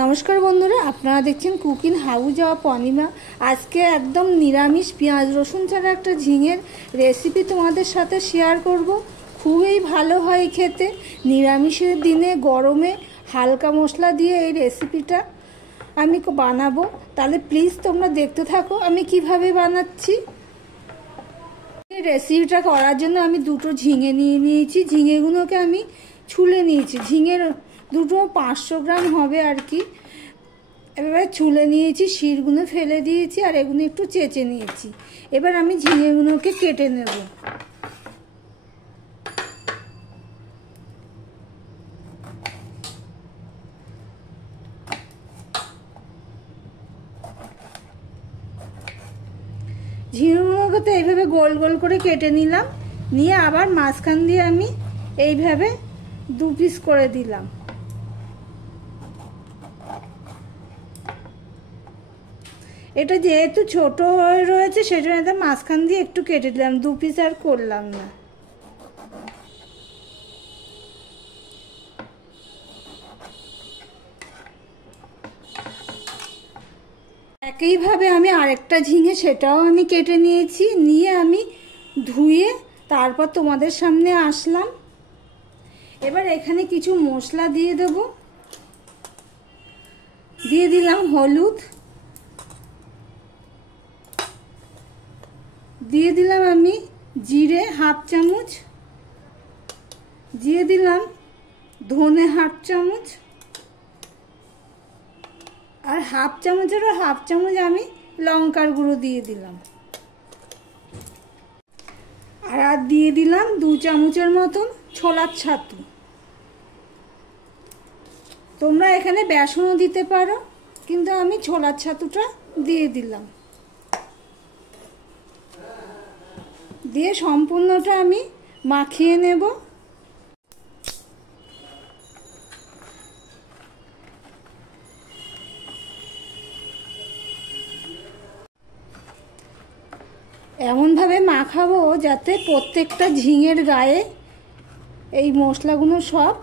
নমস্কার বন্ধুরা, আপনারা দেখছেন কুকিং হাউস অফ অনিমা। আজকে একদম নিরামিষ পেঁয়াজ রসুন ছাড়া একটা ঝিঙের রেসিপি তোমাদের সাথে শেয়ার করব। খুবই ভালো হয় খেতে। নিরামিষের দিনে গরমে হালকা মশলা দিয়ে এই রেসিপিটা আমি বানাবো। তাহলে প্লিজ তোমরা দেখতে থাকো আমি কিভাবে বানাচ্ছি। এই রেসিপিটা করার জন্য আমি দুটো ঝিঙে নিয়ে নিয়েছি। ঝিঙেগুলোকে আমি ছুলে নিয়েছি। ঝিঙের দুটো 500 গ্রাম হবে আর কি। এবার ছুলে নিয়েছি, শিরগুলো ফেলে দিয়েছি আর এগুলো একটু চেঁচে নিয়েছি। এবার আমি ঝিঙেগুলোকে কেটে নেব। ঝিঙেগুলোকে তো এইভাবে গোল গোল করে কেটে নিলাম। নিয়ে আবার মাঝখান দিয়ে আমি এইভাবে 2 পিস করে দিলাম। এটা যেহেতু ছোট হয়ে রয়েছে সেজন্য মাঝখান দিয়ে একটু কেটে দিলাম, 2 পিস আর করলাম না। একইভাবে আমি আরেকটা ঝিঙে সেটাও আমি কেটে নিয়েছি। নিয়ে আমি ধুয়ে তারপর তোমাদের সামনে আসলাম। এবার এখানে কিছু মশলা দিয়ে দেব। দিয়ে দিলাম হলুদ, দিয়ে দিলাম আমি জিরে 1/2 চামচ, দিয়ে দিলাম ধনে 1/2 চামচ, আর 1/2 চামচেরও 1/2 চামচ আমি লঙ্কার গুঁড়ো দিয়ে দিলাম। আর দিয়ে দিলাম 2 চামচের মতন ছোলার ছাতু। তোমরা এখানে বেসনও দিতে পারো, কিন্তু আমি ছোলার ছাতুটা দিয়ে দিলাম। দিয়ে সম্পূর্ণটা আমি মাখিয়ে নেব। এমনভাবে মাখাবো যাতে প্রত্যেকটা ঝিঙের গায়ে এই মশলাগুলো সব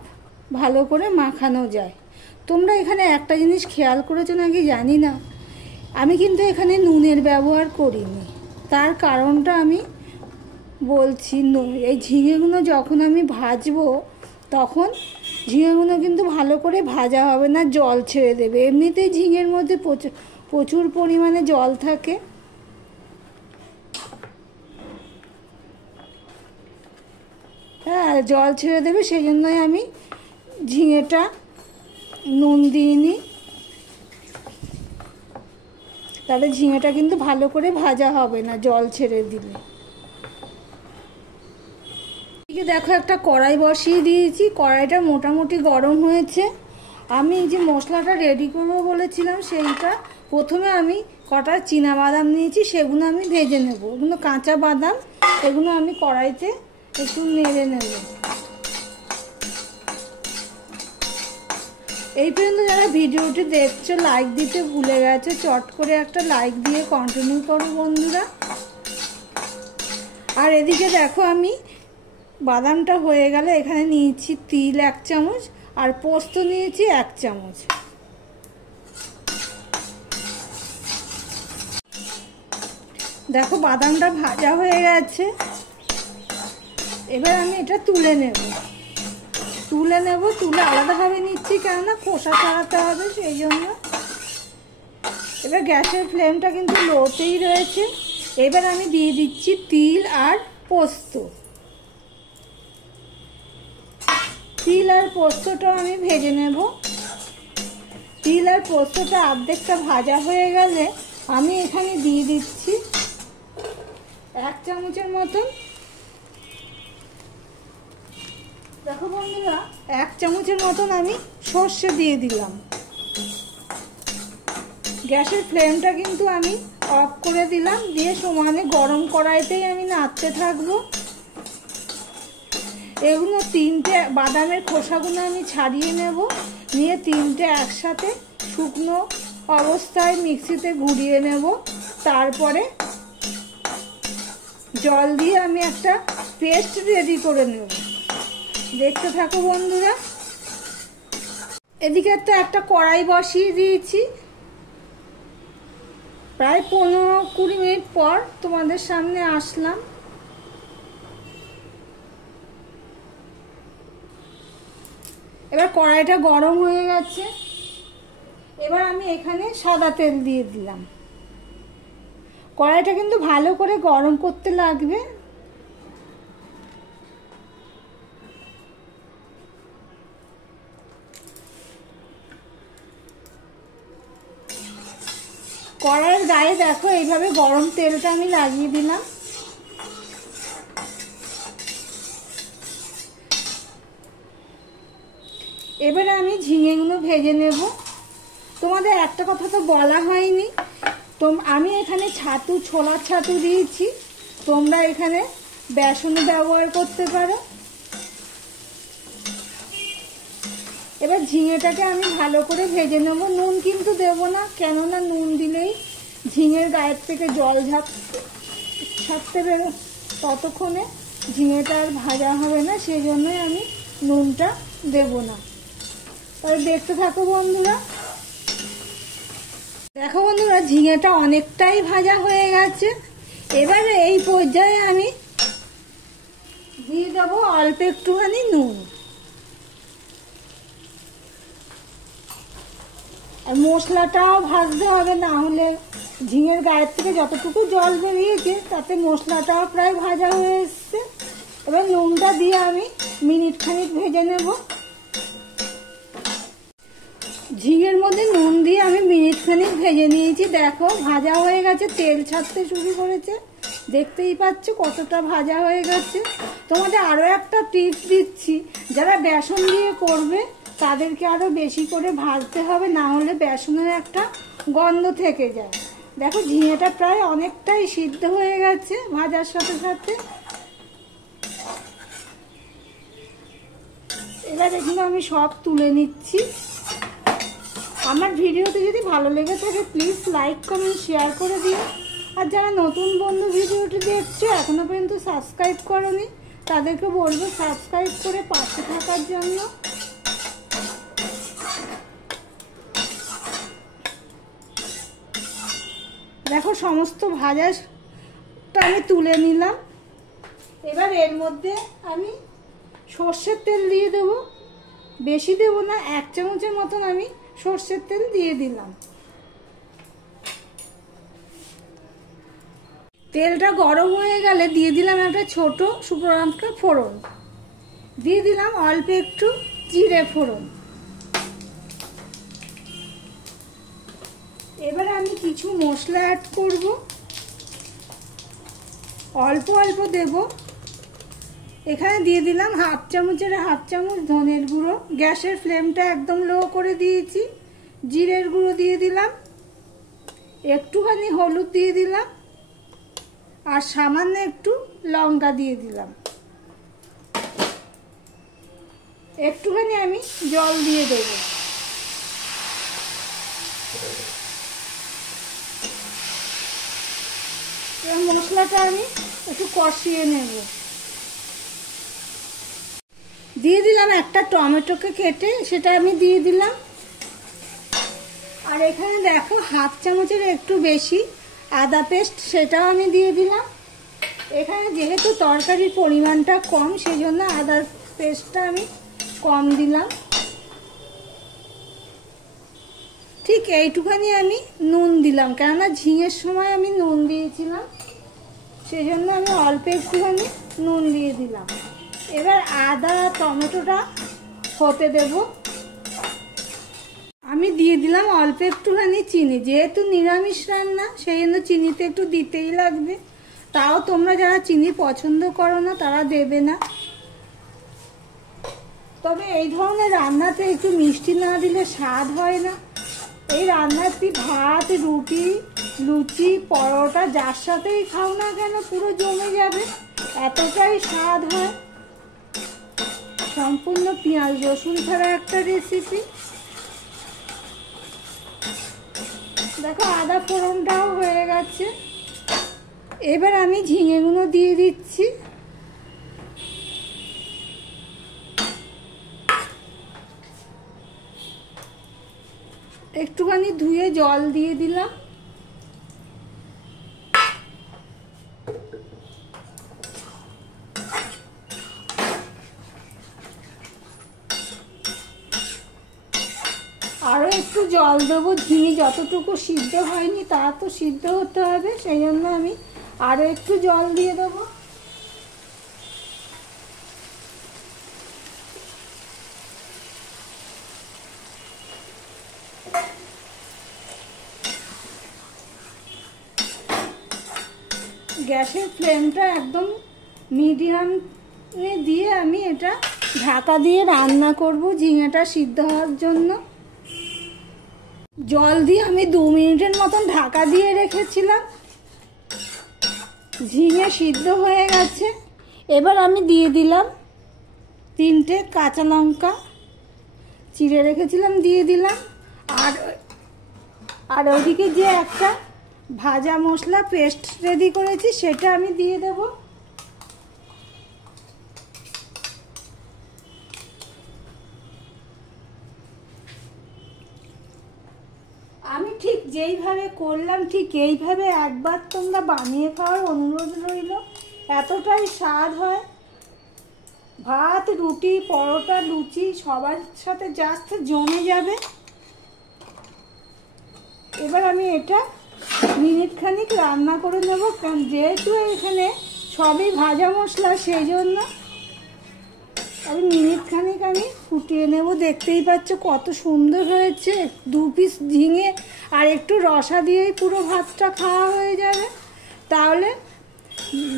ভালো করে মাখানো যায়। তোমরা এখানে একটা জিনিস খেয়াল করেছো নাকি জানি না, আমি কিন্তু এখানে নুনের ব্যবহার করিনি। তার কারণটা আমি বলছি। এই ঝিঙেগুলো যখন আমি ভাজবো তখন ঝিঙেগুলো কিন্তু ভালো করে ভাজা হবে না, জল ছেড়ে দেবে। এমনিতেই ঝিঙের মধ্যে প্রচুর পরিমাণে জল থাকে। হ্যাঁ, জল ছেড়ে দেবে, সেই জন্যই আমি ঝিঙেটা নুন দিইনি। তাহলে ঝিঙেটা কিন্তু ভালো করে ভাজা হবে না জল ছেড়ে দিলে। দেখো, একটা কড়াই বসিয়ে দিয়েছি। কড়াইটা মোটামুটি গরম হয়েছে। আমি যে মশলাটা রেডি করবো বলেছিলাম সেইটা প্রথমে আমি কটা চীনা বাদাম নিয়েছি, সেগুলো আমি ভেজে নেব। এগুলো কাঁচা বাদাম, এগুলো আমি কড়াইতে একটু নেড়ে নেব। এই পর্যন্ত যারা ভিডিওটি দেখছো লাইক দিতে ভুলে গেছো, চট করে একটা লাইক দিয়ে কন্টিনিউ করো বন্ধুরা। আর এদিকে দেখো, আমি বাদামটা হয়ে গেলে এখানে নিয়েছি তিল 1 চামচ আর পোস্ত নিয়েছি 1 চামচ। দেখো বাদামটা ভাজা হয়ে গেছে। এবার আমি এটা তুলে নেব। তুলে আলাদাভাবে নিচ্ছি, কেননা খোসা ছাড়াতে হবে সেই জন্য। এবার গ্যাসের ফ্লেমটা কিন্তু লোতেই রয়েছে। এবার আমি দিয়ে দিচ্ছি তিল আর পোস্ত। তিল আর পোস্তটা আমি ভেজে নেব। তিল আর পোস্তটা অর্ধেকটা ভাজা হয়ে গেলে আমি এখানে দিয়ে দিচ্ছি 1 চামচের মতন। দেখো বন্ধুরা, 1 চামচের মতন আমি সর্ষে দিয়ে দিলাম। গ্যাসের ফ্লেমটা কিন্তু আমি অফ করে দিলাম। দিয়ে সমানে গরম কড়াইতেই আমি নাড়তে থাকবো। এগুলো 3টে বাদামের খোসাগুলো আমি ছাড়িয়ে নেব। নিয়ে 3টে একসাথে শুকনো অবস্থায় মিক্সিতে ঘুরিয়ে নেব। তারপরে জল দিয়ে আমি একটা পেস্ট রেডি করে নেব। দেখতে থাকো বন্ধুরা। এদিকে তো একটা কড়াই বসিয়ে দিয়েছি। প্রায় 15-20 মিনিট পর তোমাদের সামনে আসলাম। এবার কড়াইটা গরম হয়ে গেছে। এবার আমি এখানে সাদা তেল দিয়ে দিলাম। কড়াইটা কিন্তু ভালো করে গরম করতে লাগবে। কড়াইয়ের গায়ে দেখো এইভাবে গরম তেলটা আমি লাগিয়ে দিলাম। এবারে আমি ঝিঙেগুলো ভেজে নেব। তোমাদের একটা কথা তো বলা হয়নি, আমি এখানে ছাতু, ছোলার ছাতু দিয়েছি, তোমরা এখানে বেসনও ব্যবহার করতে পারো। এবার ঝিঙেটাকে আমি ভালো করে ভেজে নেব। নুন কিন্তু দেবো না, কেননা নুন দিলেই ঝিঙের গায়ের থেকে জল ছাড়তে বেরো, ততক্ষণে ঝিঙেটা আর ভাজা হবে না, সেই জন্যই আমি নুনটা দেব না। তাহলে দেখতে থাকো বন্ধুরা। দেখো বন্ধুরা, ঝিঙেটা অনেকটাই ভাজা হয়ে গেছে। এবারে এই পর্যায়ে আমি দিয়ে দেবো অল্প একটুখানি নুন। আর মশলাটাও ভাজতে হবে, না হলে ঝিঙের গায়ের থেকে যতটুকু জল বেরিয়েছে তাতে মশলাটাও প্রায় ভাজা হয়ে এসছে। এবার নুনটা দিয়ে আমি মিনিট খানিক ভেজে নেব। ঝিঙের মধ্যে নুন দিয়ে আমি মিনিট খানিক ভেজে নিয়েছি। দেখো ভাজা হয়ে গেছে, তেল ছাড়তে শুরু করেছে, দেখতেই পাচ্ছ কতটা ভাজা হয়ে গেছে। তোমাদের আরও একটা টিপস দিচ্ছি, যারা বেসন দিয়ে করবে তাদেরকে আরও বেশি করে ভাজতে হবে, না হলে বেসনের একটা গন্ধ থেকে যায়। দেখো ঝিঙেটা প্রায় অনেকটাই সিদ্ধ হয়ে গেছে ভাজার সাথে সাথে। এবার এগুলো আমি সব তুলে নিচ্ছি। আমার ভিডিওতে যদি ভালো লেগে থাকে প্লিজ লাইক, কমেন্ট, শেয়ার করে দিও। আর যারা নতুন বন্ধু ভিডিওটি দেখছো এখনো পর্যন্ত সাবস্ক্রাইব করোনি, তাদেরকে বলবো সাবস্ক্রাইব করে পাশে থাকার জন্য। দেখো সমস্ত ভাজাটা আমি তুলে নিলাম। এবার এর মধ্যে আমি সর্ষের তেল দিয়ে দেবো, বেশি দেবো না, 1 চামচের মতন আমি সর্ষের তেল দিয়ে দিলাম। তেলটা গরম হয়ে গেলে দিয়ে দিলাম একটা ছোট শুকনো লঙ্কা ফোড়ন, দিয়ে দিলাম অল্প একটু জিরে ফোড়ন। এবারে আমি কিছু মশলা অ্যাড করব, অল্প অল্প দেব। এখানে দিয়ে দিলাম 1/2 চামচের 1/2 চামচ ধনের গুঁড়ো, গ্যাসের ফ্লেমটা একদম লো করে দিয়েছি। জিরের গুঁড়ো দিয়ে দিলাম, একটুখানি হলুদ দিয়ে দিলাম, আর সামান্য একটু লঙ্কা দিয়ে দিলাম। একটুখানি আমি জল দিয়ে দেবো। মশলাটা আমি একটু কষিয়ে নেব। দিয়ে দিলাম একটা টমেটোকে কেটে, সেটা আমি দিয়ে দিলাম। আর এখানে দেখো 1/2 চামচের একটু বেশি আদা পেস্ট, সেটাও আমি দিয়ে দিলাম। এখানে যেহেতু তরকারির পরিমাণটা কম, সেই জন্য আদার পেস্টটা আমি কম দিলাম। ঠিক এইটুখানি আমি নুন দিলাম, কেননা ঝিঙের সময় আমি নুন দিয়েছিলাম, সেই জন্য আমি অল্প একটুখানি নুন দিয়ে দিলাম। এবার আদা টমেটোটা হতে দেব। আমি দিয়ে দিলাম অল্প একটুখানি চিনি, যেহেতু নিরামিষ রান্না সেই জন্য চিনিতে একটু দিতেই লাগবে। তাও তোমরা যারা চিনি পছন্দ করো না তারা দেবে না। তবে এই ধরনের রান্নাতে একটু মিষ্টি না দিলে স্বাদ হয় না। এই রান্নাটি ভাত, রুটি, লুচি, পরোটা যার সাথেই খাও না কেন পুরো জমে যাবে, এতটাই স্বাদ হয়। সম্পূর্ণ পেঁয়াজ রসুন ছাড়া একটা রেসিপি। দেখো আদা ফোড়নটাও হয়ে গেছে। এবার আমি ঝিঙেগুলো দিয়ে দিচ্ছি। একটুখানি ধুয়ে জল দিয়ে দিলাম। আরও একটু জল দেবো, ঝিঙে যতটুকু সিদ্ধ হয়নি তা তো সিদ্ধ হতে হবে, সেই জন্য আমি আরও একটু জল দিয়ে দেবো। গ্যাসের ফ্লেমটা একদম মিডিয়ামে দিয়ে আমি এটা ঢাকা দিয়ে রান্না করব ঝিঙেটা সিদ্ধ হওয়ার জন্য। জল দিয়ে আমি 2 মিনিটের মতন ঢাকা দিয়ে রেখেছিলাম। ঝিঙে সিদ্ধ হয়ে গেছে। এবার আমি দিয়ে দিলাম 3টে কাঁচা লঙ্কা চিড়ে রেখেছিলাম, দিয়ে দিলাম। আর ওইদিকে যে একটা ভাজা মশলা পেস্ট রেডি করেছি সেটা আমি দিয়ে দেব। আমি ঠিক যেইভাবে করলাম ঠিক এইভাবে একবার তোমরা বানিয়ে খাওয়ার অনুরোধ রইল। এতটাই স্বাদ হয়, ভাত, রুটি, পরোটা, লুচি সবার সাথে জাস্ট জমে যাবে। এবার আমি এটা মিনিট খানিক রান্না করে নেব, কারণ যেহেতু এখানে সবই ভাজা মশলা সেই জন্য আমি মিনিট খানিক আমি ফুটিয়ে নেব। দেখতেই পাচ্ছ কত সুন্দর হয়েছে। 2 পিস ঝিঙে আর একটু রসা দিয়েই পুরো ভাতটা খাওয়া হয়ে যাবে। তাহলে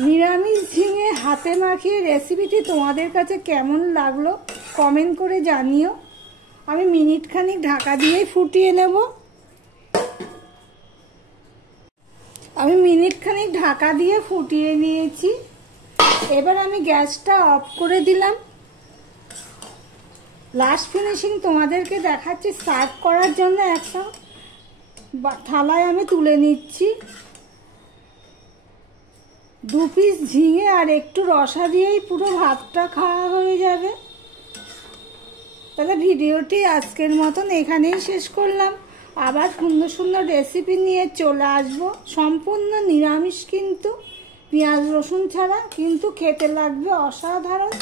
নিরামিষ ঝিঙে হাতে মাখিয়ে রেসিপিটি তোমাদের কাছে কেমন লাগলো কমেন্ট করে জানিও। আমি মিনিট খানিক ঢাকা দিয়েই ফুটিয়ে নেব। আমি মিনিট খানিক ঢাকা দিয়ে ফুটিয়ে নিয়েছি। এবার আমি গ্যাসটা অফ করে দিলাম। লাস্ট ফিনিশিং তোমাদেরকে দেখাচ্ছি। সার্ভ করার জন্য একটা থালায় আমি তুলে নিচ্ছি। 2 পিস ঝিঙে আর একটু রসা দিয়েই পুরো ভাতটা খাওয়া হয়ে যাবে। তাহলে ভিডিওটি আজকের মতন এখানেই শেষ করলাম। আবার সুন্দর সুন্দর রেসিপি নিয়ে চলে আসবো। সম্পূর্ণ নিরামিষ, কিন্তু পেঁয়াজ রসুন ছাড়া, কিন্তু খেতে লাগবে অসাধারণ।